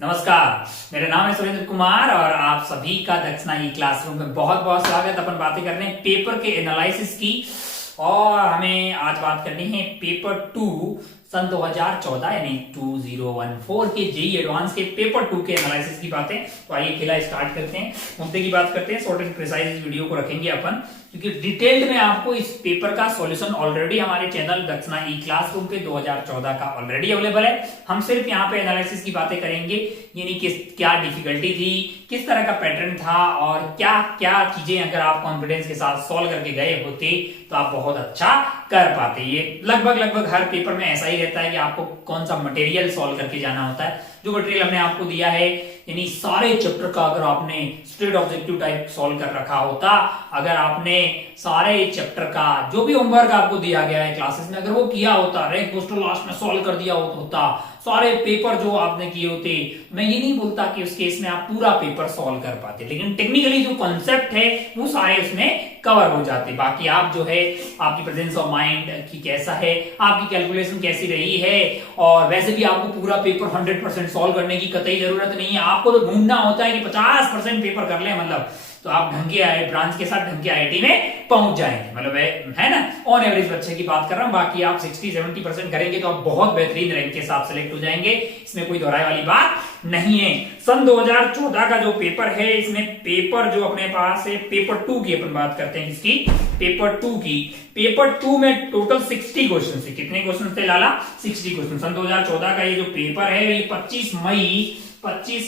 नमस्कार, मेरा नाम है सुरेंद्र कुमार और आप सभी का दक्षिणा ई क्लासरूम में बहुत बहुत स्वागत। अपन बातें कर रहे हैं पेपर के एनालिसिस की और हमें आज बात करनी है पेपर 2 सन 2014 यानी 2014 के जेईई एडवांस के पेपर 2 के एनालिसिस की बातें। तो आइए खेला स्टार्ट करते हैं, मुद्दे की बात करते हैं। शॉर्ट एंड प्रिसाइज इस वीडियो को रखेंगे अपन, क्योंकि डिटेल्ड में आपको इस पेपर का सॉल्यूशन ऑलरेडी हमारे चैनल दक्षिणा ई क्लासरूम पे 2014 का ऑलरेडी अवेलेबल है। हम सिर्फ यहाँ पे एनालिसिस की बातें करेंगे, यानी क्या डिफिकल्टी थी, किस तरह का पैटर्न था और क्या क्या चीजें अगर आप कॉन्फिडेंस के साथ सॉल्व करके गए होते तो आप बहुत अच्छा कर पाते। ये लगभग हर पेपर में ऐसा ही रहता है कि आपको कौन सा मटेरियल सॉल्व करके जाना होता है। जो मटेरियल हमने आपको दिया है, यानी सारे चैप्टर का अगर आपने स्ट्रेट ऑब्जेक्टिव टाइप सॉल्व कर रखा होता, अगर आपने सारे चैप्टर का जो भी होमवर्क आपको दिया गया है क्लासेस में अगर वो किया होता, रैंक पोस्टर लास्ट में सॉल्व कर दिया होता, सारे पेपर जो आपने किए होते, मैं ये नहीं बोलता कि उस केस में आप पूरा पेपर सॉल्व कर पाते, लेकिन टेक्निकली जो कॉन्सेप्ट है वो सारे उसमें कवर हो जाते। बाकी आप जो है आपकी प्रेजेंस ऑफ माइंड की कैसा है, आपकी कैलकुलेशन कैसी रही है, और वैसे भी आपको पूरा पेपर 100% सॉल्व करने की कतई जरूरत नहीं है। आपको तो ढूंढना होता है कि 50% पेपर कर ले, मतलब तो आप ढंग के ब्रांच के साथ ढंग के आईआईटी में पहुंच जाएंगे, मतलब है ना। ऑन एवरेज बच्चे की बात कर रहा हूं, बाकी आप 60-70% करेंगे तो आप बहुत बेहतरीन रैंक के साथ सेलेक्ट हो जाएंगे, इसमें कोई दोहराए वाली बात नहीं है। सन 2014 का जो पेपर है, इसमें पेपर जो अपने पास है पेपर 2 की अपन बात करते हैं, किसकी, पेपर 2 की। पेपर 2 में टोटल 60 क्वेश्चन थे। कितने क्वेश्चन थे लाला? 60 क्वेश्चन। सन 2014 का ये जो पेपर है, ये 25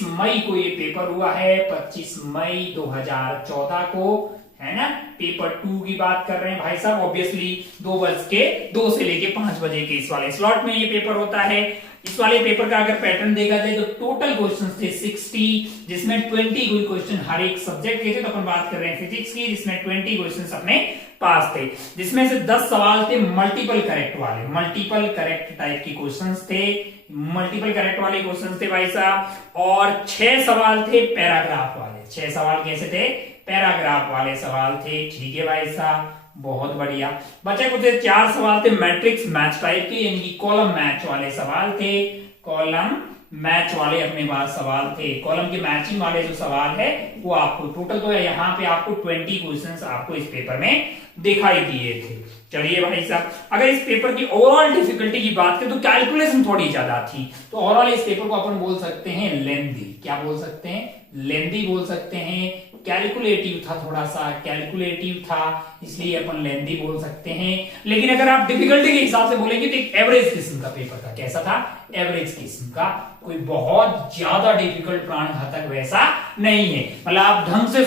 मई को ये पेपर हुआ है, 25 मई 2014 को, है ना। पेपर 2 की बात कर रहे हैं भाई साहब, ऑब्वियसली 2 से लेके 5 बजे के इस वाले स्लॉट में ये पेपर होता है। इस वाले पेपर का अगर पैटर्न देखा जाए तो टोटल क्वेश्चन थे 60, जिसमें 20 कोई क्वेश्चन हर एक सब्जेक्ट के थे। तो अपन बात कर रहे हैं फिजिक्स की, जिसमें 20 क्वेश्चन अपने पास थे, जिसमें से 10 सवाल थे मल्टीपल करेक्ट वाले, मल्टीपल करेक्ट टाइप की क्वेश्चंस थे, मल्टीपल करेक्ट वाले क्वेश्चंस थे भाई साहब, और 6 सवाल थे पैराग्राफ वाले। 6 सवाल कैसे थे? पैराग्राफ वाले सवाल थे। ठीक है भाई साहब, बहुत बढ़िया। बचे कुछ 4 सवाल थे मैट्रिक्स मैच टाइप के, यानी कि कॉलम मैच वाले सवाल थे। कॉलम मैच वाले अपने पास सवाल थे, कॉलम के मैचिंग वाले जो सवाल है वो आपको टोटल तो यहाँ पे आपको 20 क्वेश्चंस आपको इस पेपर में दिखाई दिए थे। चलिए भाई साहब, अगर इस पेपर की ओवरऑल डिफिकल्टी की बात करें तो कैलकुलेशन थोड़ी ज्यादा थी, तो ओवरऑल इस पेपर को अपन बोल सकते हैं लेंदी। क्या बोल सकते हैं? लेंदी बोल सकते हैं। कैलकुलेटिव था, थोड़ा सा कैलकुलेटिव था, इसलिए अपन लेंदी बोल सकते हैं। लेकिन अगर आप डिफिकल्टी के हिसाब से बोलेंगे तो एक एवरेज किस्म का पेपर था। कैसा था? एवरेज किस्म का, कोई बहुत ज्यादा डिफिकल्ट प्राण घातक वैसा नहीं है। मतलब आप ढंग से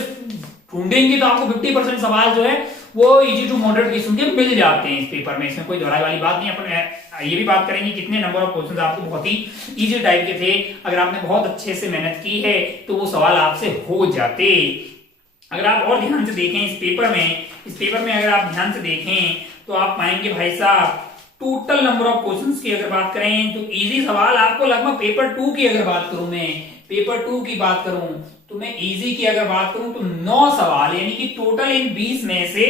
ढूंढेंगे तो आपको 50% सवाल जो है वो इजी टू मॉडरेट किस्म के मिल जाते हैं इस पेपर में, इसमें कोई दोहराई वाली बात नहीं। अपन ये भी बात करेंगे कितने नंबर ऑफ क्वेश्चंस आपको बहुत ही इजी टाइप के थे, अगर आपने बहुत अच्छे से मेहनत की है तो वो सवाल आपसे हो जाते। अगर आप और ध्यान से देखें इस पेपर में अगर आप ध्यान से देखें तो आप पाएंगे भाई साहब टोटल नंबर ऑफ क्वेश्चंस की अगर बात करें तो इजी सवाल आपको लगभग पेपर 2 की अगर बात करूं, मैं पेपर 2 की बात करूं तो मैं इजी की अगर बात करूं तो 9 सवाल, यानी कि टोटल इन 20 में से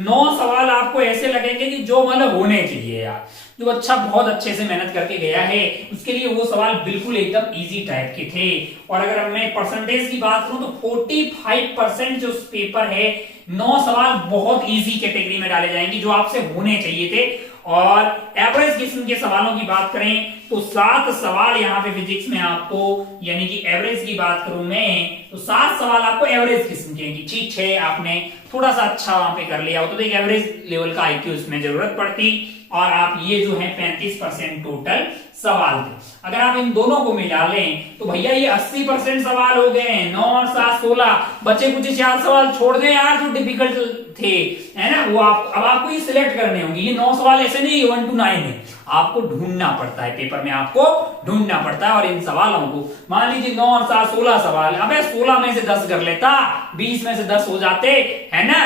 9 सवाल आपको ऐसे लगेंगे कि जो मतलब होने चाहिए यार, जो अच्छा बहुत अच्छे से मेहनत करके गया है उसके लिए वो सवाल बिल्कुल एकदम इजी टाइप के थे। और अगर मैं परसेंटेज की बात करूं तो 45% जो पेपर है, 9 सवाल बहुत इजी कैटेगरी में डाले जाएंगे जो आपसे होने चाहिए थे। और एवरेज किस्म के सवालों की बात करें तो 7 सवाल यहाँ पे फिजिक्स में आपको, यानी कि एवरेज की बात करूं मैं तो 7 सवाल आपको एवरेज किस्म के, ठीक है आपने थोड़ा सा अच्छा वहां पे कर लिया हो तो एक एवरेज लेवल का आईक्यू इसमें जरूरत पड़ती, और आप ये जो है 35% टोटल सवाल थे। अगर आप इन दोनों को मिला लें तो भैया ये 80% सवाल हो गए। 9 और 7 16, बचे कुछ 4 सवाल छोड़ दें यार जो डिफिकल्ट थे, है ना, वो अब आपको ये सिलेक्ट करने होंगे। ये 9 सवाल ऐसे नहीं 1 to 9 है, आपको ढूंढना पड़ता है, पेपर में आपको ढूंढना पड़ता है। और इन सवालों को मान लीजिए 9 और 7 16 सवाल, अबे 16 में से 10 कर लेता, 20 में से 10 हो जाते, है ना।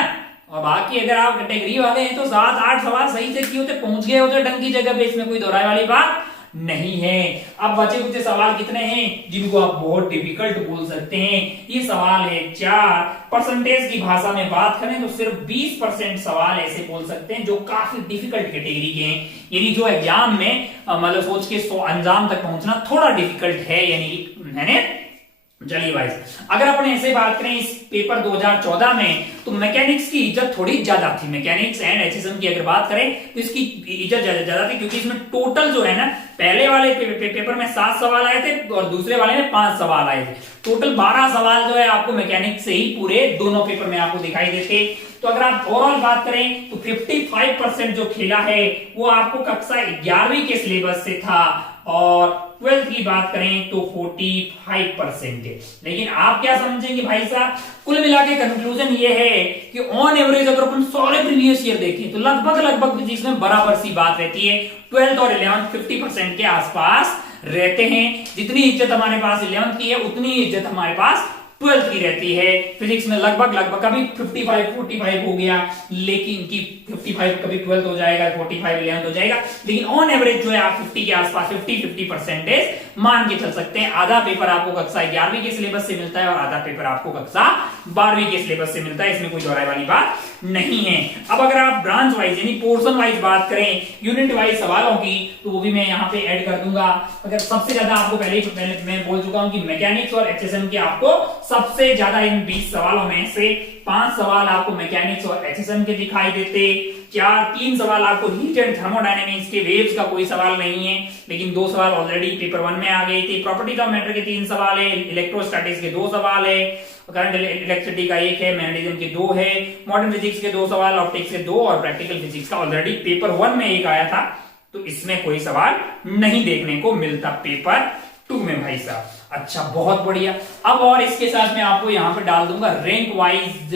और बाकी अगर आप कैटेगरी वाले हैं तो 7-8 सवाल सही से किए होते, पहुंच गए होते ढंग की जगह पे, इसमें कोई दोहराई वाली बात नहीं है। अब बचे कुछ सवाल कितने हैं जिनको आप बहुत डिफिकल्ट बोल सकते हैं? ये सवाल है 4। परसेंटेज की भाषा में बात करें तो सिर्फ 20% सवाल ऐसे बोल सकते हैं जो काफी डिफिकल्ट कैटेगरी के हैं, यानी जो एग्जाम में मतलब सोच के अंजाम तक पहुंचना थोड़ा डिफिकल्ट है, यानी है ना। चलिए भाई, अगर अपन ऐसे बात करें इस पेपर 2014 में तो मैकेनिक्स की इज्जत थोड़ी ज्यादा थी। मैकेनिक्स एंड एचएसएम की अगर बात करें तो इसकी इज्जत ज्यादा थी, क्योंकि इसमें टोटल जो है ना, पहले वाले पेपर में 7 सवाल आए थे और दूसरे वाले में 5 सवाल आए थे। टोटल 12 सवाल जो है आपको मैकेनिक्स से ही पूरे दोनों पेपर में आपको दिखाई देते। तो अगर आप ओवरऑल बात करें तो 55% जो खेला है वो आपको कक्षा 11वीं के सिलेबस से था, और 12th की बात करें तो 45% है। लेकिन आप क्या समझेंगे भाई साहब, कुल मिला के कंक्लूजन ये है कि ऑन एवरेज अगर अपन सारे प्रीवियस ईयर देखें तो लगभग जिसमें बराबर सी बात रहती है। 12th और 11th 50% के आसपास रहते हैं। जितनी इज्जत हमारे पास 11th की है उतनी इज्जत हमारे पास 12th की रहती है। फिजिक्स में लगभग कभी 55-45 हो गया, लेकिन की 55 कभी 12th हो जाएगा, 45 11th हो जाएगा, लेकिन ऑन एवरेज जो है आप 50 के आसपास 50% मान के चल सकते हैं। आधा पेपर आपको कक्षा 11वीं के सिलेबस से मिलता है और आधा पेपर आपको कक्षा 12वीं के सिलेबस से मिलता है, इसमें कोई दोहराई वाली बात नहीं है। अब अगर आप ब्रांच वाइज यानी पोर्शन वाइज बात करें, यूनिट वाइज सवालों की, तो वो भी मैं यहाँ पे ऐड कर दूंगा। अगर सबसे ज्यादा आपको पहले मैं बोल चुका हूं कि मैकेनिक्स और एचएसएम के आपको सबसे ज्यादा इन 20 सवालों में से 5 सवाल आपको मैकेनिक्स और एचएसएम के दिखाई देते, 3 सवाल आपको हीट एंड थर्मोडायनेमिक्स के, वेव्स का कोई सवाल नहीं है, लेकिन 2 सवाल ऑलरेडी पेपर 1 में आ गए थे। प्रॉपर्टीज ऑफ मैटर के 3 सवाल है, इलेक्ट्रोस्टैटिक्स के 2 सवाल है, करंट इलेक्ट्रिसिटी का 1 है, मैग्नेटिज्म के 2 है, मॉडर्न फिजिक्स के 2 सवाल, ऑप्टिक्स के 2 और प्रैक्टिकल फिजिक्स का ऑलरेडी पेपर 1 में 1 आया था, तो इसमें कोई सवाल नहीं देखने को मिलता पेपर 2 में भाई साहब। अच्छा, बहुत बढ़िया। अब और इसके साथ मैं आपको यहाँ पे डाल दूंगा रैंक वाइज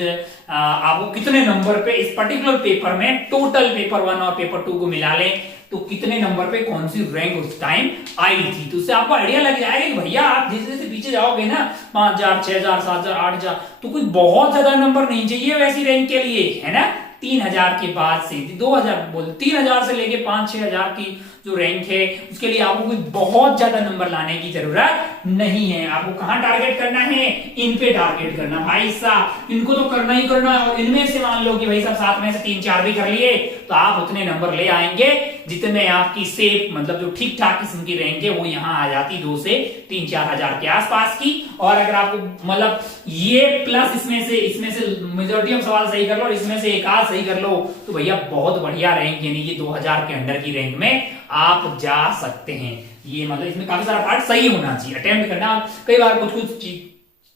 आपको कितने नंबर पे इस पर्टिकुलर पेपर में, टोटल पेपर 1 और पेपर 2 को मिला ले तो कितने नंबर पे कौन सी रैंक उस टाइम आई थी। तो उससे आपको आइडिया लग जाएगा कि भैया आप जैसे जैसे पीछे जाओगे ना 5000 6000 7000 8000 तो कोई बहुत ज्यादा नंबर नहीं चाहिए वैसी रैंक के लिए, है ना। 3000 के बाद से 2000 बोल 3000 से लेके 5-6000 की जो रैंक है उसके लिए आपको कोई बहुत ज्यादा नंबर लाने की जरूरत नहीं है। आपको कहां टारगेट करना है, इन पे टारगेट करना भाई साहब, इनको तो करना ही करना है। और इनमें से मान लो कि भाई साहब 7 में से 3-4 भी कर लिए तो आप उतने नंबर ले आएंगे जितने आपकी सेफ मतलब जो ठीक ठाक किस्म की रैंक है वो यहाँ आ जाती 2 से 3-4 हजार के आसपास की। और अगर आपको मतलब ये प्लस इसमें से मेजोरिटी ऑफ सवाल सही कर लो और इसमें से एक आध सही कर लो तो भैया बहुत बढ़िया रैंक यानी कि 2000 के अंडर की रैंक में आप जा सकते हैं। ये मतलब इसमें काफी सारा पार्ट सही होना चाहिए, अटेम्प्ट करना। कई बार कुछ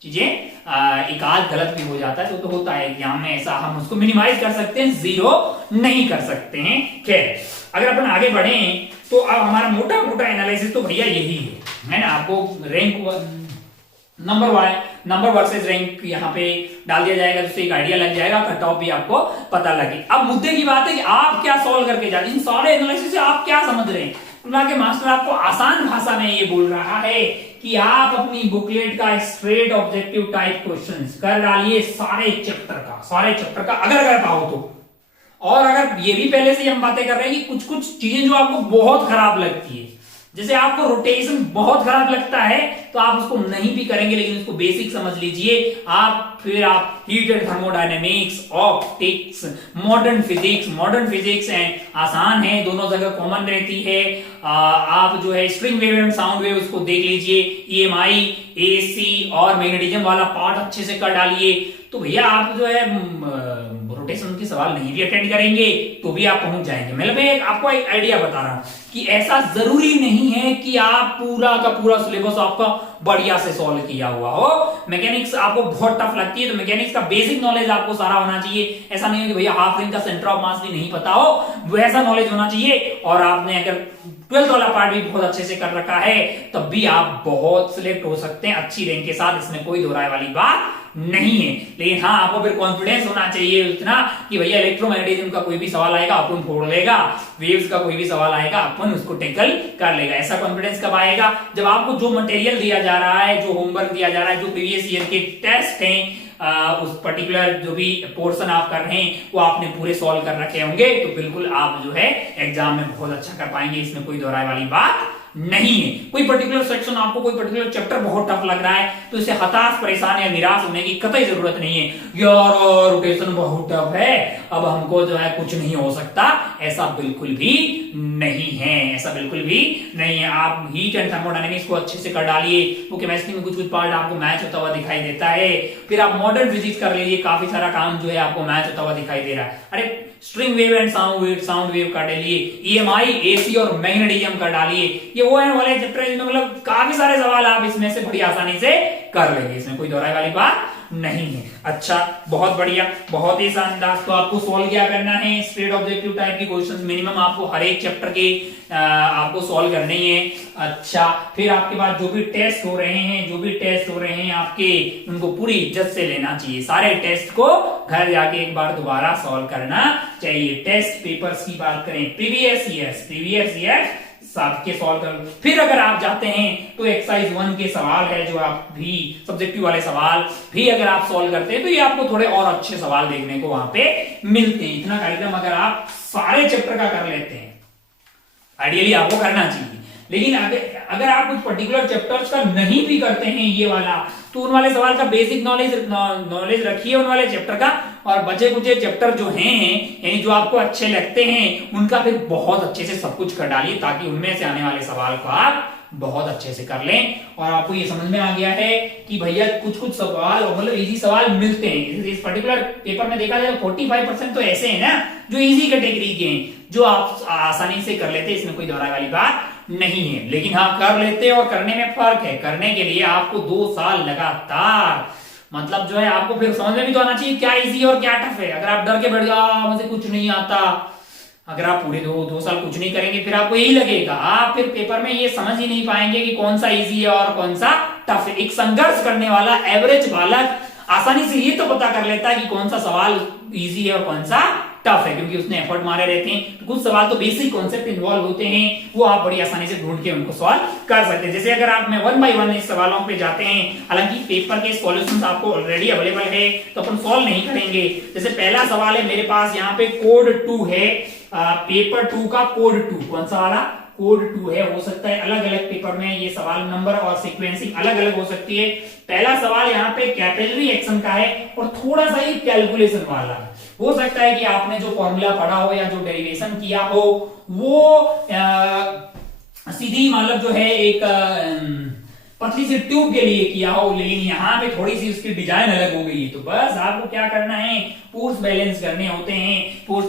चीजें एक आध गलत भी हो जाता है तो होता है एग्जाम में, ऐसा हम उसको मिनिमाइज कर सकते हैं, जीरो नहीं कर सकते हैं। खैर, अगर अपन आगे बढ़े तो अब हमारा मोटा मोटा एनालिसिस तो भैया यही है ना। आपको रैंक नंबर वर्सेस रैंक यहाँ पे डाल दिया जाएगा, जिससे एक आइडिया लग जाएगा, कट ऑफ भी आपको पता लगे। अब मुद्दे की बात है कि आप क्या सॉल्व करके जा रहे हैं, इन सारे एनालिसिस से आप क्या समझ रहे हैं। के मास्टर आपको आसान भाषा में ये बोल रहा है कि आप अपनी बुकलेट का स्ट्रेट ऑब्जेक्टिव टाइप क्वेश्चंस कर डालिए सारे चैप्टर का अगर कर पाओ तो। और अगर ये भी पहले से हम बातें कर रहे हैं कि कुछ चीजें जो आपको बहुत खराब लगती है, जैसे आपको रोटेशन बहुत खराब लगता है तो आप उसको नहीं भी करेंगे, लेकिन उसको बेसिक समझ लीजिए। फिर आप heat and thermodynamics, optics, modern physics है, आसान है, दोनों जगह कॉमन रहती है। आप जो है string wave and sound wave उसको देख लीजिए, ईएमआई, एसी और मैग्नेटिज्म वाला पार्ट अच्छे से कर डालिए तो भैया आप जो है रोटेशन के सवाल नहीं भी अटेंड करेंगे तो भी आप पहुंच जाएंगे। मैं आपको एक आइडिया बता रहा हूं कि ऐसा जरूरी नहीं है कि आप पूरा का पूरा सिलेबस आपका बढ़िया से सॉल्व किया हुआ हो। मैकेनिक्स आपको बहुत टफ लगती है तो मैकेनिक्स का बेसिक नॉलेज आपको सारा होना चाहिए। ऐसा नहीं है कि भैया हाफ रिंग का सेंटर ऑफ मास भी नहीं पता हो, वैसा नॉलेज होना चाहिए। और आपने अगर 12th वाला पार्ट भी बहुत अच्छे से कर रखा है तब भी आप बहुत सिलेक्ट हो सकते हैं अच्छी रैंक के साथ, इसमें कोई दोहराए वाली बात नहीं है। लेकिन हाँ, आपको फिर कॉन्फिडेंस होना चाहिए इतना कि भैया इलेक्ट्रोमैग्नेटिज्म का कोई भी सवाल आएगा अपन फोड़ लेगा, वेव्स का कोई भी सवाल आएगा अपन उसको टैकल कर लेगा। ऐसा कॉन्फिडेंस कब आएगा, जब आपको जो मटेरियल दिया जा रहा है, जो होमवर्क दिया जा रहा है, जो प्रीवियस ईयर के टेस्ट हैं, उस पर्टिकुलर जो भी पोर्शन आप कर रहे हैं वो आपने पूरे सॉल्व कर रखे होंगे तो बिल्कुल आप जो है एग्जाम में बहुत अच्छा कर पाएंगे, इसमें कोई दोहराए वाली बात नहीं है। कोई पर्टिकुलर सेक्शन आपको, कोई पर्टिकुलर चैप्टर बहुत टफ लग रहा है तो इसे हताश, परेशान या निराश होने की कतई जरूरत नहीं है। यार रोटेशन बहुत टफ है, अब हमको जो है कुछ नहीं हो सकता, ऐसा बिल्कुल भी नहीं है, ऐसा बिल्कुल भी नहीं है। आप हीट एंड थर्मोडायनेमिक्स को अच्छे से कर डालिए, वो केमिस्ट्री में कुछ कुछ पार्ट आपको मैच होता हुआ दिखाई देता है। फिर आप मॉडर्न फिजिक्स कर लीजिए, काफी सारा काम जो है आपको मैच होता हुआ दिखाई दे रहा है। अरे string wave and sound wave कर डालिए, ईएमआई, एसी और मैग्नेटिज्म कर डालिए। ये वो है वाले चैप्टर है जिसमें मतलब काफी सारे सवाल आप इसमें से बड़ी आसानी से कर लेंगे, इसमें कोई दोहराई वाली बात नहीं है। अच्छा, बहुत बढ़िया, बहुत ही शानदार। तो आपको सॉल्व क्या करना है, स्ट्रेट ऑब्जेक्टिव टाइप की क्वेश्चंस मिनिमम आपको हर एक चैप्टर के आपको सॉल्व करने ही है। अच्छा, फिर आपके पास जो भी टेस्ट हो रहे हैं आपके, उनको पूरी इज्जत से लेना चाहिए। सारे टेस्ट को घर जाके एक बार दोबारा सॉल्व करना चाहिए। टेस्ट पेपर्स की बात करें, प्रीवियस ईयर सबके सॉल्व कर। फिर अगर आप जाते हैं तो एक्सरसाइज 1 के सवाल है जो आप भी सब्जेक्टिव वाले सवाल भी अगर आप सॉल्व करते हैं तो ये आपको थोड़े और अच्छे सवाल देखने को वहां पे मिलते हैं। इतना कार्यक्रम अगर आप सारे चैप्टर का कर लेते हैं, आइडियली आपको करना चाहिए। लेकिन अगर आप कुछ पर्टिकुलर चैप्टर्स का नहीं भी करते हैं ये वाला, तो उन वाले सवाल का बेसिक नॉलेज रखिए उन वाले चैप्टर का, और बचे कुछ चैप्टर जो हैं यानी जो आपको अच्छे लगते हैं उनका फिर बहुत अच्छे से सब कुछ कर डालिए, ताकि उनमें से आने वाले सवाल को आप बहुत अच्छे से कर लें। और आपको ये समझ में आ गया है कि भैया कुछ कुछ सवाल मतलब इजी सवाल मिलते हैं। इस पर्टिकुलर पेपर में देखा जाए 45% तो ऐसे हैं ना जो इजी कैटेगरी के हैं, जो आप आसानी से कर लेते हैं, इसमें कोई दोहराई वाली बात नहीं है। लेकिन हाँ, कर लेते हैं और करने में फर्क है। करने के लिए आपको 2 साल लगातार, मतलब जो है आपको फिर समझ में भी तो आना चाहिए क्या इजी और क्या टफ है। अगर आप डर के बैठ जाओ मुझे कुछ नहीं आता, अगर आप पूरे 2 साल कुछ नहीं करेंगे फिर आपको यही लगेगा, आप फिर पेपर में ये समझ ही नहीं पाएंगे कि कौन सा इजी है और कौन सा टफ है। एक संघर्ष करने वाला एवरेज बालक आसानी से ये तो पता कर लेता है कि कौन सा सवाल इजी है और कौन सा टफ है, क्योंकि उसने एफर्ट मारे रहते हैं। तो कुछ सवाल तो बेसिक कॉन्सेप्ट इन्वॉल्व होते हैं, वो आप बड़ी आसानी से ढूंढ के उनको सॉल्व कर सकते हैं। जैसे अगर आप में 1 बाय 1 इस सवालों पे जाते हैं, हालांकि पेपर के सॉल्यूशंस आपको ऑलरेडी अवेलेबल है तो अपन सॉल्व नहीं करेंगे। जैसे पहला सवाल है मेरे पास यहाँ पे कोड 2 है, पेपर 2 का कोड 2, कौन सा वाला, कोड 2 है। हो सकता है अलग अलग पेपर में ये सवाल नंबर और सीक्वेंसिंग अलग अलग हो सकती है। पहला सवाल यहाँ पे कैपिलरी एक्शन का है और थोड़ा सा ही कैलकुलेशन वाला है। हो सकता है कि आपने जो फॉर्मूला पढ़ा हो या जो डेरिवेशन किया हो वो सीधी मतलब जो है एक पतली सी ट्यूब के लिए किया हो, लेकिन यहाँ पे थोड़ी सी उसकी डिजाइन अलग हो गई है। तो बस आपको क्या करना है, फोर्स बैलेंस करने होते हैं, और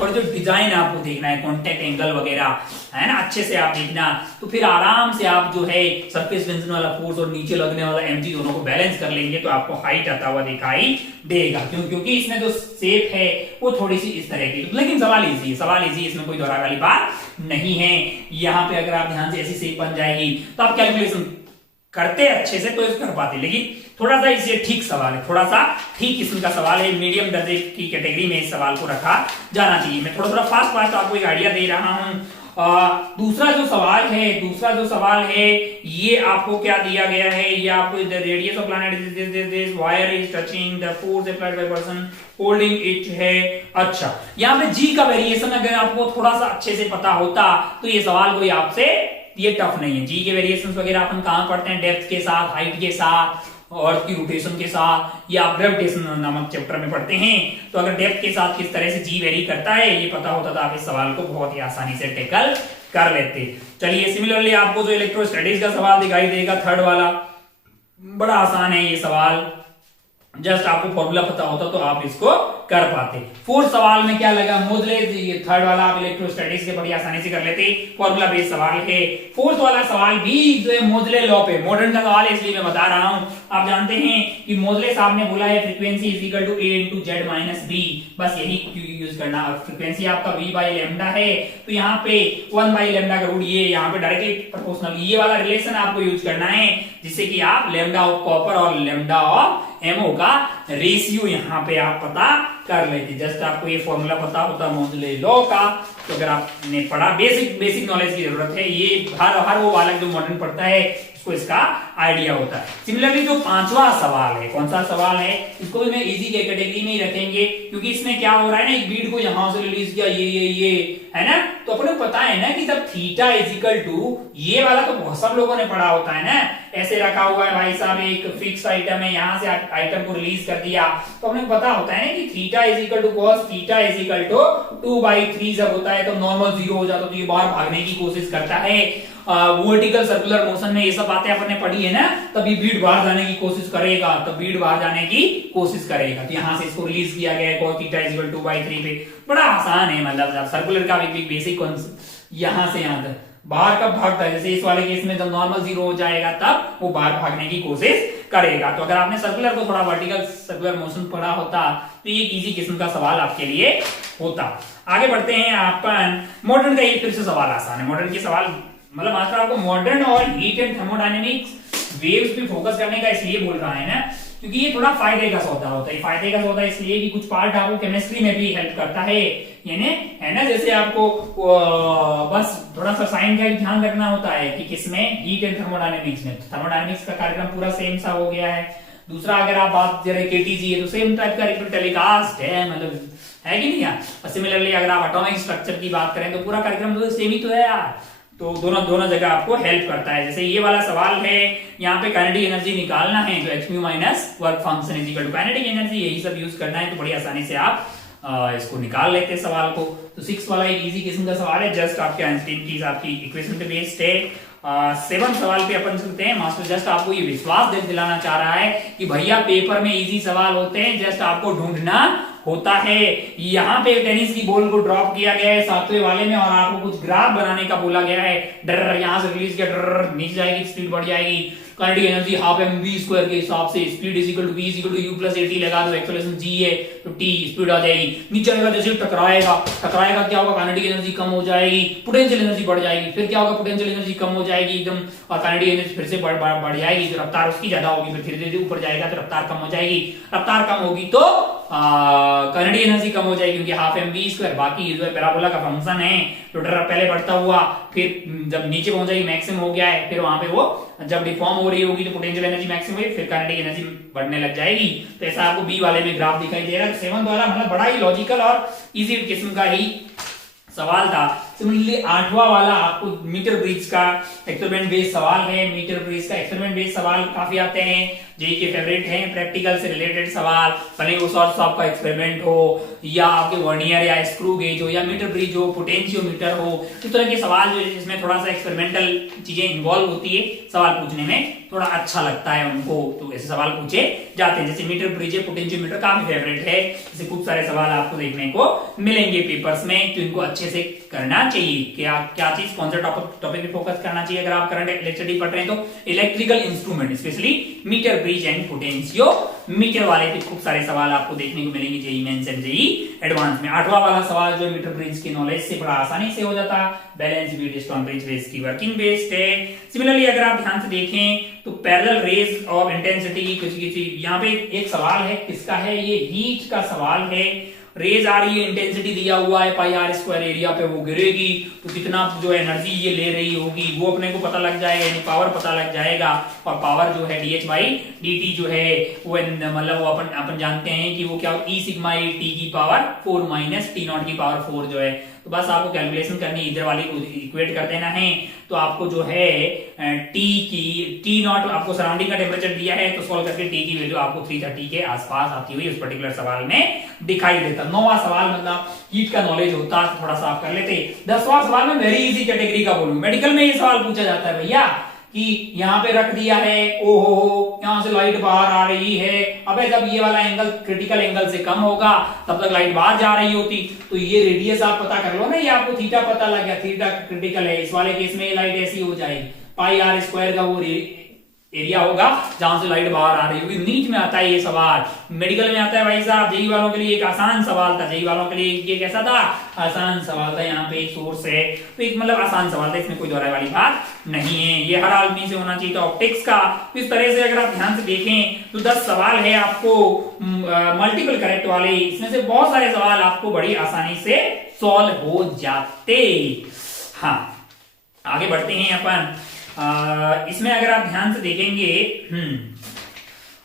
थोड़ी सी डिजाइन आपको देखना है, कॉन्टेक्ट एंगल वगैरह है ना, अच्छे से आप देखना। तो फिर आराम से आप जो है सरफेस टेंशन वाला फोर्स और नीचे लगने वाला mg दोनों को बैलेंस कर लेंगे तो आपको हाइट आता हुआ दिखाई देगा। क्योंकि इसमें जो शेप है वो थोड़ी सी इस तरह की, लेकिन सवाल इजी, इसमें कोई दोहराई वाली बात नहीं है। यहाँ पे अगर आप ध्यान से ऐसी शेप बन जाएगी तो आप कैलकुलेशन करते अच्छे से तो कर पाते, लेकिन थोड़ा सा इसे ठीक सवाल है, थोड़ा सा ठीक किस्म का सवाल है, मीडियम दर्जे की कैटेगरी में इस सवाल को रखा जाना चाहिए। मैं थोड़ा फास्ट आपको एक आइडिया दे रहा हूं। दूसरा जो सवाल है ये आपको क्या दिया गया है, ये आपको the radius of planet this wire is touching the force applied by person holding it है। अच्छा, यहाँ पे जी का वेरिएशन अगर आपको थोड़ा सा अच्छे से पता होता तो ये सवाल कोई आपसे ये टफ नहीं है। जी के वेरिएशन वगैरह अपन कहां पढ़ते हैं, डेप्थ के साथ, हाइट के साथ, अर्थ की रोटेशन के साथ, या आप ग्रेविटेशन नामक चैप्टर में पढ़ते हैं। तो अगर डेप्थ के साथ किस तरह से जी वेरी करता है ये पता होता तो आप इस सवाल को बहुत ही आसानी से टैकल कर लेते। चलिए, सिमिलरली आपको जो इलेक्ट्रोस्टैटिक्स का सवाल दिखाई देगा, थर्ड वाला, बड़ा आसान है ये सवाल, जस्ट आपको फॉर्मूला पता होता तो आप इसको कर पाते। फोर्थ सवाल में क्या लगा, मोजले, ये थर्ड वाला आप इलेक्ट्रोस्टैटिक्स से बड़ी आसानी से कर लेते, फॉर्मूला बेस्ड सवाल है। फोर्थ वाला सवाल भी जो है मोजले लॉ पे, मॉडर्न का सवाल है इसलिए मैं बता रहा हूं। आप जानते हैं कि मोजले साहब ने बोला है frequency is equal to a into z minus b, बस यही यूज करना। फ्रीक्वेंसी आपका v by lambda है तो यहाँ पे 1 by lambda का रूट, ये यहाँ पे डायरेक्टली प्रोपोर्शनल, ये वाला रिलेशन आपको यूज करना है जिससे कि आप लैम्डा ऑफ कॉपर और लैम्डा ऑफ एमओ का रेशियो यहाँ पे आप पता कर लेते। जस्ट आपको ये फॉर्मूला पता होता मोजले लॉ का तो अगर आपने पढ़ा, बेसिक नॉलेज की जरूरत है, ये हर वो बालक जो मॉडर्न पढ़ता है उसको इसका आइडिया होता है। सिमिलरली जो पांचवा सवाल है, कौन सा सवाल है, इसको भी मैं इजी के कैटेगरी में ही रखेंगे, क्योंकि इसमें क्या हो रहा है ना, एक बीट को यहां से रिलीज किया, ये है ना, तो अपने को पता है ना कि जब थीटा इज इक्वल टू, ये वाला तो सब लोगों ने पढ़ा होता है ना, ऐसे रखा हुआ है भाई साहब, एक फिक्स आइटम है, यहां से आइटम को रिलीज कर दिया, तो अपने को पता होता है ना कि theta is equal to cos theta is equal to 2/3 जब होता है तो नॉर्मल 0 हो जाता है, तो ये बाहर भागने की कोशिश करता है। वर्टिकल सर्कुलर मोशन में ये सब बातें अपन ने पढ़ी है ना, तब ये बीट बाहर जाने की कोशिश करेगा, तब बीट बाहर जाने की कोशिश करेगा, तो यहां से इसको रिलीज किया गया है cos theta is equal to 2/3 पे। बड़ा आसान है, मतलब सर्कुलर का भी बेसिक कॉन्सेप्ट, यहां से यहां तक बाहर कब भागता है, जैसे इस वाले केस में जब नॉर्मल 0 हो जाएगा तब वो बाहर भागने की कोशिश करेगा। तो अगर आपने सर्कुलर को थोड़ा वर्टिकल सर्कुलर मोशन पढ़ा होता तो ये इजी किस्म का सवाल आपके लिए होता। आगे बढ़ते हैं अपन मॉडर्न का, ये फिर से सवाल आसान है। मॉडर्न के सवाल मतलब मास्टर आपको मॉडर्न और हीट एंड थर्मोडायनेमिक्स वेव्स पे फोकस करने का इसलिए बोल रहा है ना, क्योंकि ये थोड़ा फायदे का सौदा होता है। फायदे का सौदा इसलिए कि कुछ पार्ट आपको केमिस्ट्री में भी हेल्प करता है, यानी है ना, जैसे आपको बस थोड़ा सा साइन का ध्यान रखना होता है कि किसमें, हीट एंड थर्मोडायनेमिक्स में। थर्मोडायनेमिक्स का कार्यक्रम पूरा सेम सा हो गया है। दूसरा अगर आप बात करें केटीजी है तो सेम टाइप का टेलीकास्ट है, मतलब है कि नहीं यार। सिमिलरली अगर आप एटॉमिक स्ट्रक्चर की बात करें तो पूरा कार्यक्रम तो सेम ही तो है यार, तो दोनों जगह आपको हेल्प करता है। जैसे ये वाला सवाल है, यहाँ पे काइनेटिक एनर्जी निकालना है तो h mu minus work function is equal to kinetic energy, यही सब यूज करना है, तो बड़ी आसानी से आप इसको निकाल लेते हैं सवाल को। तो 6 वाला एक इजी किस्म का सवाल है, जस्ट आपके आइंस्टीन की आपकी इक्वेशन पे बेस्ड है। 7 सवाल पे अपन चलते हैं। मास्टर जस्ट आपको ये विश्वास दिलाना चाह रहा है कि भैया पेपर में इजी सवाल होते हैं, जस्ट आपको ढूंढना होता है। यहाँ पे टेनिस की बॉल को ड्रॉप किया गया है 7वें वाले में और आपको कुछ ग्राफ बनाने का बोला गया है। डर यहाँ से रिलीज किया, डर नीचे जाएगी, स्पीड बढ़ जाएगी, काइनेटिक एनर्जी हाफ mv² के हिसाब से speed is equal to v is equal to u plus at लगा दो, एक्सेलरेशन g है तो t स्पीड आ जाएगी। नीचे आएगा, जैसे टकराएगा क्या होगा, काइनेटिक एनर्जी कम हो जाएगी, पोटेंशियल एनर्जी बढ़ जाएगी। फिर क्या होगा, पोटेंशियल एनर्जी कम हो जाएगी एकदम और काइनेटिक एनर्जी फिर से बढ़ जाएगी, तो रफ्तार उसकी ज्यादा होगी, फिर धीरे धीरे ऊपर जाएगा तो रफ्तार कम हो जाएगी। रफ्तार कम होगी तो काइनेटिक एनर्जी कम हो जाएगी क्योंकि हाफ mv², बाकी जो है पैराबोला का फंक्शन है, तो पहले बढ़ता हुआ फिर जब नीचे पहुंच जाएगी मैक्सिमम हो गया है, फिर वहां पे वो जब डिफॉर्म हो रही होगी तो पोटेंशियल एनर्जी मैक्सिमम हुई, फिर काइनेटिक एनर्जी बढ़ने लग जाएगी। तो ऐसा आपको बी वाले में ग्राफ दिखाई दे रहा है। 7 वाला मतलब बड़ा ही लॉजिकल और इजी किस्म का ही सवाल था। सिमिलरली 8वां वाला आपको मीटर ब्रिज का एक्सपेरिमेंट बेस्ड सवाल है। मीटर ब्रिज का एक्सपेरिमेंट बेस्ड सवाल काफी आते हैं, जेई के फेवरेट हैं। प्रैक्टिकल से रिलेटेड सवाल, भले वो शॉर्ट शॉप का एक्सपेरिमेंट हो या आपके वर्नियर या स्क्रू गेज हो या मीटर ब्रिज हो, पोटेंशियोमीटर हो, इस तरह के सवाल जो जिसमें थोड़ा सा एक्सपेरिमेंटल चीजें इन्वॉल्व होती है, सवाल पूछने में थोड़ा अच्छा लगता है उनको, तो ऐसे सवाल पूछे जाते हैं। जैसे मीटर ब्रिज है, पोटेंशियोमीटर काफी फेवरेट है, जैसे खूब सारे सवाल आपको देखने को मिलेंगे पेपर्स में, तो इनको अच्छे से करना चाहिए। क्या चीज, कौन सा टॉपिक पे फोकस करना चाहिए अगर आप करंट इलेक्ट्रिसिटी पढ़ रहे हैं तो electrical instrument, specially meter bridge and potentiometer वाले पे खूब सारे सवाल आपको देखने को मिलेंगे JEE mains and JEE advance में। 8वां वाला सवाल जो मीटर ब्रिज के नॉलेज से बड़ा आसानी से हो जाता, balance Wheatstone bridge base की वर्किंग बेस्ड है। सिमिलरली अगर आप ध्यान से देखें तो पैरेलल रेज ऑफ इंटेंसिटी की किसी यहाँ पे एक सवाल है, किसका है, ये हीट का सवाल है। रेज आ रही है, इंटेंसिटी दिया हुआ है πr² एरिया पे, वो गिरेगी तो कितना जो एनर्जी ये ले रही होगी वो अपने को पता लग जाएगा, यानी पावर पता लग जाएगा। और पावर जो है dh/dt जो है वो मतलब वो अपन जानते हैं कि वो क्या, e सिग्मा e t की पावर 4 माइनस t0 की पावर 4 जो है, तो बस आपको कैलकुलेशन करनी, इधर वाली को इक्वेट कर देना है, तो आपको जो है t0 आपको सराउंडिंग का टेम्परेचर दिया है, तो सॉल्व करके t की वैल्यू आपको 330 के आसपास आती हुई उस पर्टिकुलर सवाल में दिखाई देता। 9वां सवाल मतलब हीट का नॉलेज होता तो थोड़ा सा आप कर लेते। 10वां सवाल में वेरी इजी कैटेगरी का बोलूं, मेडिकल में ये सवाल पूछा जाता है भैया कि यहाँ पे रख दिया है, ओहो यहाँ से लाइट बाहर आ रही है, अबे जब ये वाला एंगल क्रिटिकल एंगल से कम होगा तब तक लाइट बाहर जा रही होती, तो ये रेडियस आप पता कर लो ना, ये आपको थीटा पता लग गया, थीटा क्रिटिकल है, इस वाले केस में लाइट ऐसी हो जाएगी, πr² का वो एरिया होगा जहां से लाइट बाहर आ रही होगी। नीट में आता है ये सवाल, मेडिकल में आता है भाई साहब। जेई वालों के लिए एक आसान सवाल था, जेई वालों के लिए ये कैसा था, आसान सवाल था। यहाँ पे एक सोर्स है तो एक मतलब आसान सवाल था, इसमें कोई दोहराई वाली बात नहीं है। ये हर आदमी से होना चाहिए था ऑप्टिक्स का। तो इस तरह से अगर आप ध्यान से देखें तो 10 सवाल है आपको मल्टीपल करेक्ट वाले, इसमें से बहुत सारे सवाल आपको बड़ी आसानी से सॉल्व हो जाते। हाँ, आगे बढ़ते हैं अपन। इसमें अगर आप ध्यान से देखेंगे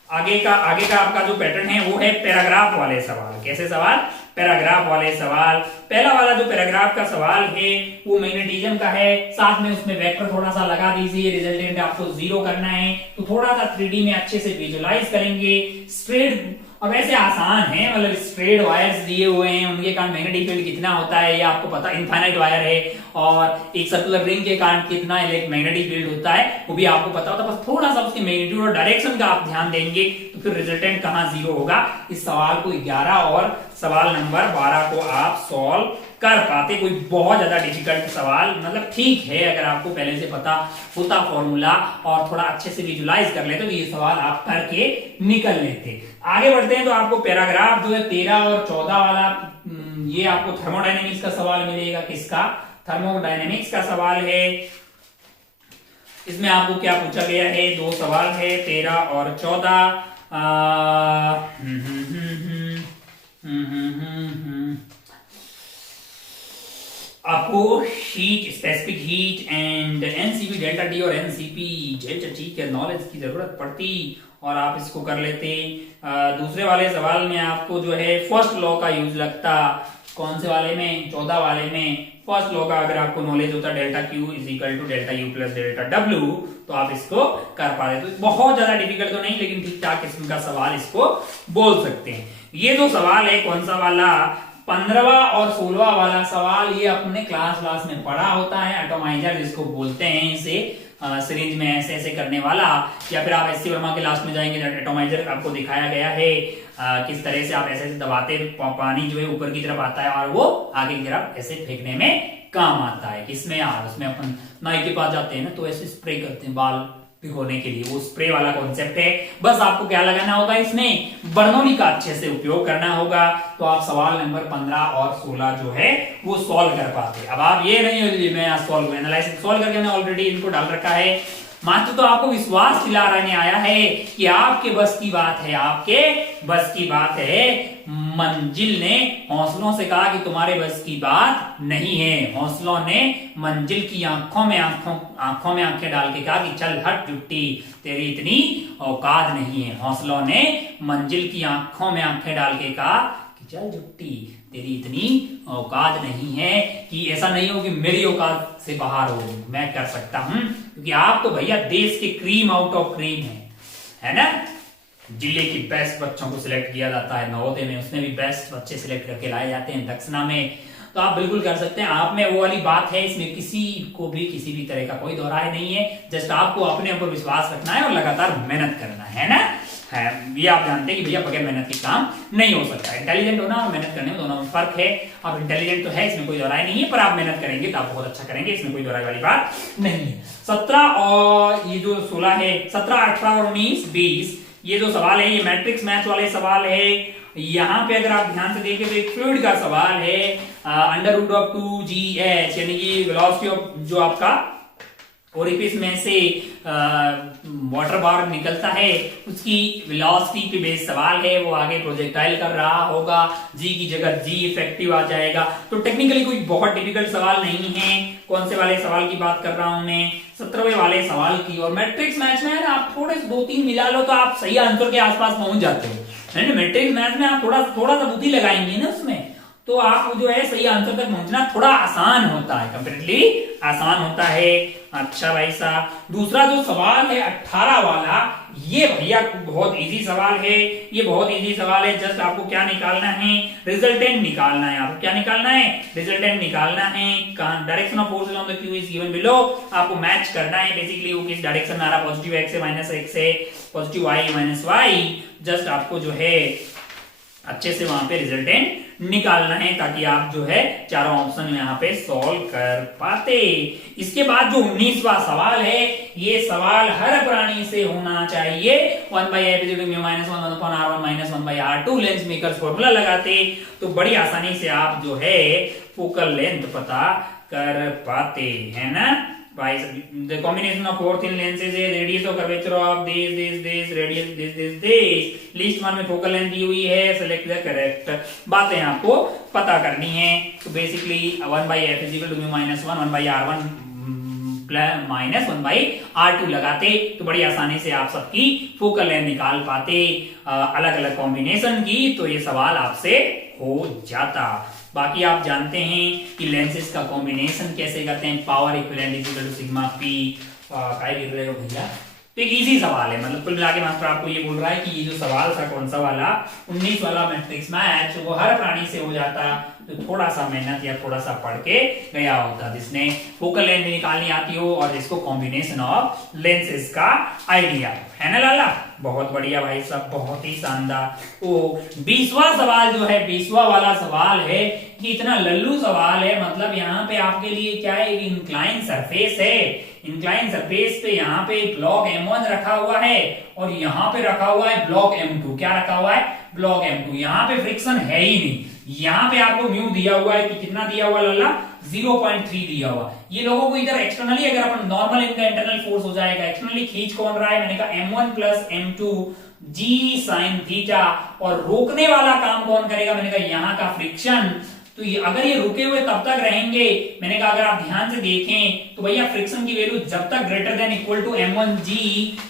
आगे का आपका जो पैटर्न है वो है पैराग्राफ वाले सवाल। कैसे सवाल, पैराग्राफ वाले सवाल। पहला वाला जो पैराग्राफ का सवाल है वो मैग्नेटिज्म का है, साथ में उसमें वेक्टर थोड़ा सा लगा दीजिए, रिजल्टेंट आपको 0 करना है। तो थोड़ा सा 3D में अच्छे से विजुअलाइज करेंगे। स्ट्रेट, अब ऐसे आसान है, मतलब स्ट्रेट वायर्स दिए हुए हैं, उनके कारण मैग्नेटिक फील्ड कितना होता है ये आपको पता, इनफाइनाइट वायर है, और एक सर्कुलर रिंग के कारण कितना मैग्नेटिक फील्ड होता है वो भी आपको पता होता है। बस थोड़ा सा उसकी मैग्नीट्यूड और डायरेक्शन का आप ध्यान देंगे तो फिर रिजल्टेंट कहां 0 होगा। इस सवाल को 11 और सवाल नंबर 12 को आप सॉल्व कर पाते। कोई बहुत ज्यादा डिफिकल्ट सवाल मतलब ठीक है, अगर आपको पहले से पता होता फॉर्मूला और थोड़ा अच्छे से विजुलाइज कर लेते तो ये सवाल आप करके निकल लेते। आगे बढ़ते हैं तो आपको पैराग्राफ जो है 13 और 14 वाला, ये आपको थर्मोडायनेमिक्स का सवाल मिलेगा। किसका, थर्मोडायनेमिक्स का सवाल है। इसमें आपको क्या पूछा गया है, 2 सवाल है 13 और 14। आपको heat, specific heat and NCP delta T और एनसीपी डेल्टा टी के नॉलेज की जरूरत पड़ती और आप इसको कर लेते। दूसरे वाले सवाल में आपको जो है फर्स्ट लॉ का यूज लगता। कौन से वाले में, 14 वाले में फर्स्ट लॉ का अगर आपको नॉलेज होता delta Q is equal to delta U plus delta W तो आप इसको कर पाते। तो बहुत ज्यादा डिफिकल्ट तो नहीं, लेकिन ठीक ठाक किस्म का सवाल इसको बोल सकते हैं। ये जो सवाल है कौन सा वाला, 15वां और 16वां वाला सवाल, ये अपने क्लास में पढ़ा होता है। एटोमाइजर जिसको बोलते हैं, इसे सीरीज में ऐसे ऐसे करने वाला, या फिर आप एससी वर्मा के लास्ट में जाएंगे एटोमाइजर आपको दिखाया गया है किस तरह से आप ऐसे ऐसे दबाते पानी जो है ऊपर की तरफ आता है और वो आगे की तरफ ऐसे फेंकने में काम आता है। किसमें यार, उसमें अपन नाई के पास जाते हैं ना तो ऐसे स्प्रे करते हैं बाल भिगोने के लिए, वो स्प्रे वाला कॉन्सेप्ट है। बस आपको क्या लगाना होगा, इसमें बर्नौली का अच्छे से उपयोग करना होगा तो आप सवाल नंबर 15 और 16 जो है वो सॉल्व कर पाते। अब आप ये नहीं मैं सॉल्व एनालिसिस सॉल्व करके मैंने ऑलरेडी इनको डाल रखा है। मात्र तो आपको विश्वास दिलाने आया है कि आपके बस की बात है, आपके बस की बात है। मंजिल ने हौसलों से कहा कि तुम्हारे बस की बात नहीं है। हौसलों ने मंजिल की आंखों में आंखें डाल के कहा कि चल हट जुट्टी, तेरी इतनी औकात नहीं है। हौसलों ने मंजिल की आंखों में आंखें डाल के कहा कि चल जुट्टी, तेरी इतनी औकात नहीं है, कि ऐसा नहीं हो कि मेरी औकात से बाहर हो, मैं कर सकता हूं। क्योंकि आप तो भैया देश के क्रीम आउट ऑफ क्रीम है ना। जिले की बेस्ट बच्चों को सिलेक्ट किया जाता है नवोदय में, उसमें भी बेस्ट बच्चे सिलेक्ट करके लाए जाते हैं दक्षिणा में। तो आप बिल्कुल कर सकते हैं। आप में वो वाली बात है, इसमें किसी को भी किसी भी तरह का कोई दोहराए नहीं है। जस्ट आपको अपने ऊपर विश्वास रखना है और लगातार मेहनत करना है ना। है ये आप जानते हैं कि भैया बगैर मेहनत के काम नहीं हो सकता। इंटेलिजेंट होना और मेहनत करने में दोनों में फर्क है। आप इंटेलिजेंट तो है, इसमें कोई दोहराई नहीं है, पर आप मेहनत करेंगे तो आप बहुत अच्छा करेंगे, इसमें कोई दोहराई वाली बात नहीं है। 17 और ये जो 16 है, 17, 18 और 19, 20 ये जो सवाल है ये मैट्रिक्स मैथ वाले सवाल है। यहाँ पे अगर आप ध्यान से देखें तो एक फ्लूइड का सवाल है, अंडर रूट ऑफ 2gh, यानी कि वेलोसिटी ऑफ जो आपका ओरिफिस में से वाटर बार निकलता है उसकी वेलोसिटी पे बेस्ड सवाल है। वो आगे प्रोजेक्टाइल कर रहा होगा, जी की जगह जी इफेक्टिव आ जाएगा। तो टेक्निकली कोई बहुत डिफिकल्ट सवाल नहीं है। कौन से वाले सवाल की बात कर रहा हूं मैं, 17वें वाले सवाल की। और मैट्रिक्स मैथ में है ना, आप थोड़े से 2-3 मिला लो तो आप सही आंसर के आसपास पहुंच जाते हो, है ना। मैट्रिक्स मैथ में आप थोड़ा सा बुद्धि लगाएंगे ना उसमें, तो आप जो है सही आंसर तक पहुंचना थोड़ा आसान होता है, कंपैरेटिवली आसान होता है। अच्छा भाई साहब, दूसरा जो सवाल है 18 वाला, ये भैया बहुत इजी सवाल है। ये बहुत इजी सवाल है। जस्ट आपको क्या निकालना है, रिजल्टेंट निकालना है। आपको क्या निकालना है, रिजल्टेंट निकालना है। Direction of forces on the Q is given below. आपको मैच करना है बेसिकली वो किस डायरेक्शन में आ रहा, पॉजिटिव x से माइनस x से positive y minus y। Just आपको जो है अच्छे से वहां पे रिजल्टेंट निकालना है ताकि आप जो है चारों ऑप्शन यहाँ पे सॉल्व कर पाते। इसके बाद जो 19वां सवाल है, ये सवाल हर प्राणी से होना चाहिए। 1/f-μ-1/r1 - 1/r2 फॉर्मूला लगाते तो बड़ी आसानी से आप जो है फोकल लेंथ पता कर पाते है ना भाई। the combination of four thin lenses है, radius of curvature of this radius this least one में फोकल लेंथ दी हुई है, select the correct बातें आपको पता करनी है। तो बेसिकली 1/f = μ-1 1/r1 - 1/r2 लगाते तो बड़ी आसानी से आप सबकी फोकल लेंथ निकाल पाते अलग अलग कॉम्बिनेशन की, तो ये सवाल आपसे हो जाता। बाकी आप जानते हैं कि लेंसेज का कॉम्बिनेशन कैसे करते हैं, power equivalent equal to sigma P. काय गिर रहे हो भैया? तो एक इजी सवाल है, मतलब कुल मिला के मास्टर आपको ये बोल रहा है कि ये जो सवाल था कौन सा वाला 19 वाला मैट्रिक्स मैच, वो हर प्राणी से हो जाता तो थोड़ा सा मेहनत या थोड़ा सा पढ़ के गया होता, जिसने फोकल लेंथ निकालनी आती हो और जिसको कॉम्बिनेशन ऑफ लेंसेज का आइडिया है ना लाला। बहुत बढ़िया भाई साहब, बहुत ही शानदार। ओ 20वां सवाल जो है 20वां वाला सवाल है कि इतना लल्लू सवाल है, मतलब यहाँ पे आपके लिए क्या है, इंक्लाइन सरफेस है। इंक्लाइन सरफेस पे यहाँ पे ब्लॉक M1 रखा हुआ है और यहाँ पे रखा हुआ है ब्लॉक M2। क्या रखा हुआ है? Block M2। यहाँ पे फ्रिक्शन है ही नहीं। यहाँ पे आपको म्यू दिया हुआ है कि कितना दिया हुआ लल्ला? 0.3 दिया हुआ। ये लोगों को इधर एक्सटर्नली अगर अपन नॉर्मल इनका इंटरनल फोर्स हो जाएगा, एक्सटर्नली खींच कौन रहा है? मैंने कहा M1 + M2 G sin theta, और रोकने वाला काम कौन करेगा? मैंने कहा यहाँ का फ्रिक्शन। तो अगर ये रुके हुए तब तक रहेंगे, मैंने कहा अगर आप ध्यान से देखें तो भैया फ्रिक्शन की वैल्यू जब तक greater than equal to M1G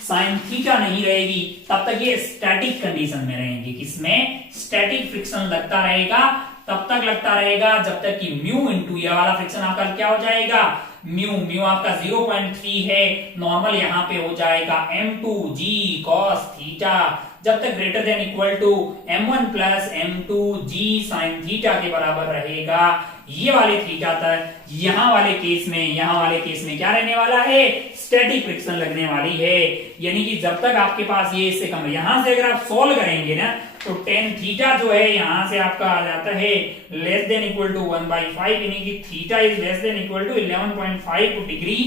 sin थीटा नहीं रहेगी तब तक ये स्टैटिक कंडीशन में रहेंगे। किसमें? स्टैटिक फ्रिक्शन लगता रहेगा, तब तक लगता रहेगा जब तक कि म्यू इंटू ये वाला फ्रिक्शन आपका क्या हो जाएगा? म्यू आपका 0.3 है, नॉर्मल यहाँ पे हो जाएगा M2G cos थीटा, जब तक greater than equal to M1 + M2G sin theta के बराबर रहेगा। ये वाले थीटा तक यहाँ वाले केस में क्या रहने वाला है? स्टैटिक फ्रिक्शन लगने वाली है। यानी कि जब तक आपके पास ये इससे कम, यहां से अगर आप सॉल्व करेंगे ना तो tan थीटा जो है यहां से आपका आ जाता है लेस देन इक्वल टू 1/5, यानी कि theta is less than equal to 11.5 degree.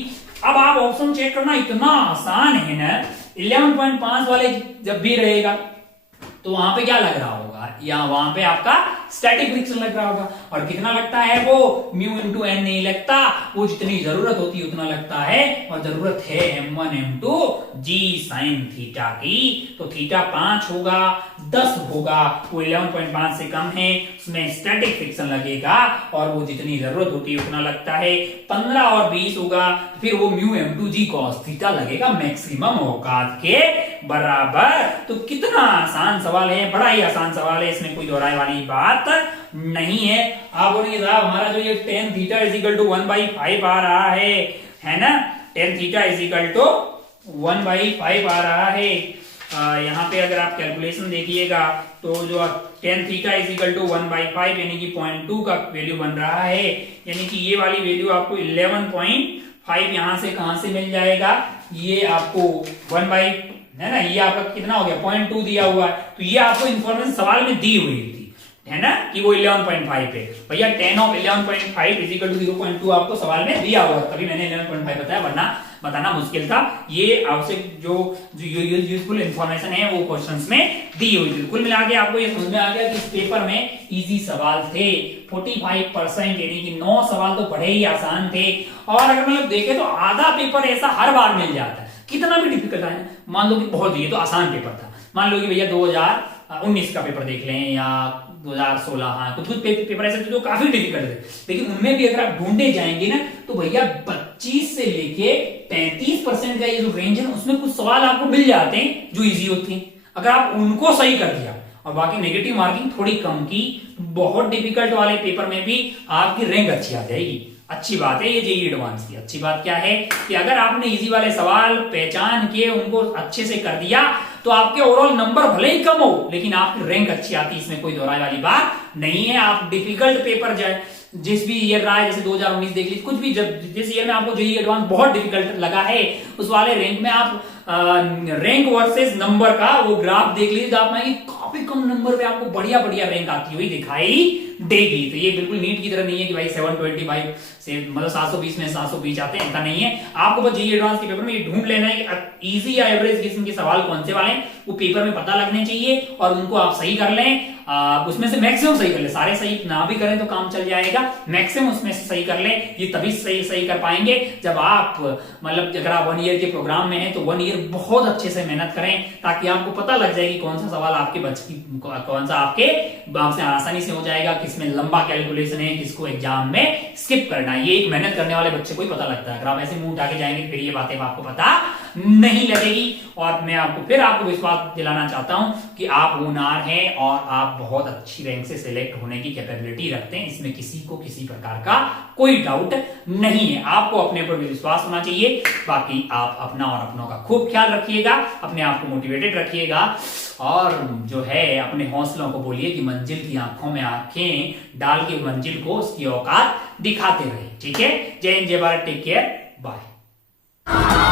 अब आप ऑप्शन चेक करना, इतना आसान है ना। 11.5 वाले जब भी रहेगा तो वहां पे क्या लग रहा होगा? या वहां पे आपका स्टैटिक फ्रिक्शन लग रहा होगा। और कितना लगता है वो? म्यू इंटू एन नहीं लगता, वो जितनी जरूरत होती है उतना लगता है, और जरूरत है M1 M2 G sin theta की। तो थीटा 5 होगा, 10 होगा, वो 11.5 से कम है, उसमें स्टैटिक फ्रिक्शन लगेगा और वो जितनी जरूरत होती है उतना लगता है। 15 और 20 होगा, फिर वो म्यू M2G cos थीटा लगेगा मैक्सिमम औकात के बराबर। तो कितना आसान सवाल है, बड़ा ही आसान सवाल है, इसमें कोई दोहराए वाली बात नहीं है। आप बोलेंगे साहब हमारा जो ये tan थीटा = 1/5 आ रहा है ना, tan थीटा = 1/5 आ रहा है। यहाँ पे अगर आप कैलकुलेशन देखिएगा तो जो tan थीटा = 1/5 यानी कि 0.2 का वैल्यू बन रहा है, यानी कि ये वाली वैल्यू आपको 11.5 यहाँ से कहां से मिल जाएगा? ये आपको 1/, है ना, ये आपका कितना हो गया? 0.2 दिया हुआ है। तो ये आपको इंफॉर्मेशन सवाल में दी हुई थी, है ना, कि वो 11.5 है। भैया tan of 11.5 = 0.2 आपको सवाल में दिया हुआ, तभी मैंने 11.5 बताया, वरना बताना मुश्किल था। ये आवश्यक जो यूजफुल इंफॉर्मेशन है वो क्वेश्चंस में दी हुई थी। कुल मिला के आपको ये समझ में आ गया कि इस पेपर में इजी सवाल थे 45%, यानी कि 9 सवाल तो बड़े ही आसान थे। और अगर मतलब देखे तो आधा पेपर ऐसा हर बार मिल जाता है, कितना भी डिफिकल्ट है। मान लो कि बहुत ये तो आसान पेपर था, मान लो कि भैया 2019 का पेपर देख लें या 2016, हाँ कुछ पेपर ऐसे थे जो काफी डिफिकल्ट थे, लेकिन उनमें भी अगर आप ढूंढे जाएंगे ना तो भैया 25 से लेके 35% का ये जो रेंज है उसमें कुछ सवाल आपको मिल जाते हैं जो इजी होते हैं, अगर आप उनको सही कर दिया और बाकी नेगेटिव मार्किंग थोड़ी कम की, बहुत डिफिकल्ट वाले पेपर में भी आपकी रैंक अच्छी आ जाएगी। अच्छी बात है ये जेईई एडवांस की। अच्छी बात क्या है कि अगर आपने इजी वाले सवाल पहचान के उनको अच्छे से कर दिया तो आपके ओवरऑल नंबर भले ही कम हो लेकिन आपकी रैंक अच्छी आती है, इसमें कोई दोहराई वाली बात नहीं है। आप डिफिकल्ट पेपर जाए जिस भी ईयर रहा है, जैसे 2019 देख लीजिए, कुछ भी जब जिस ईयर में आपको जेईई एडवांस बहुत डिफिकल्ट लगा है उस वाले रैंक में आप रैंक वर्सेस नंबर का वो ग्राफ देख लीजिए, आप में काफी कम नंबर पे आपको बढ़िया बढ़िया रैंक आती हुई दिखाई देगी। तो ये बिल्कुल नीट की तरह नहीं है कि भाई 725 से मतलब 720 में 720 आते हैं, ऐसा नहीं है। आपको बस जेईई एडवांस के पेपर में ये ढूंढ लेना है कि इजी या एवरेज किस्म के सवाल कौन से वाले हैं, वो पेपर में पता लगने चाहिए और उनको आप सही कर लें। उसमें से मैक्सिमम सही कर ले, सारे सही ना भी करें तो काम चल जाएगा, मैक्सिमम उसमें से सही कर ले। ये तभी सही कर पाएंगे जब आप मतलब अगर आप 1 ईयर के प्रोग्राम में हैं तो 1 ईयर बहुत अच्छे से मेहनत करें, ताकि आपको पता लग जाए कि कौन सा सवाल आपके कौन सा आपके से आसानी से हो जाएगा, किसमें लंबा कैलकुलेशन है, किसको एग्जाम में स्किप करना है। ये एक मेहनत करने वाले बच्चे को ही पता लगता है। अगर आप ऐसे मुंह उठा के जाएंगे फिर ये बातें आपको पता नहीं लगेगी। और मैं आपको विश्वास दिलाना चाहता हूं कि आप होनहार हैं और आप बहुत अच्छी रैंक से सिलेक्ट होने की कैपेबिलिटी रखते हैं, इसमें किसी को किसी प्रकार का कोई डाउट नहीं है। आपको अपने पर भी विश्वास होना चाहिए। बाकी आप अपना और अपनों का खूब ख्याल रखिएगा, अपने आप को मोटिवेटेड रखिएगा और जो है अपने हौसलों को बोलिए कि मंजिल की आंखों में आंखें डाल के मंजिल को उसकी औकात दिखाते रहे। ठीक है, जय हिंद, जय भारत, टेक केयर, बाय।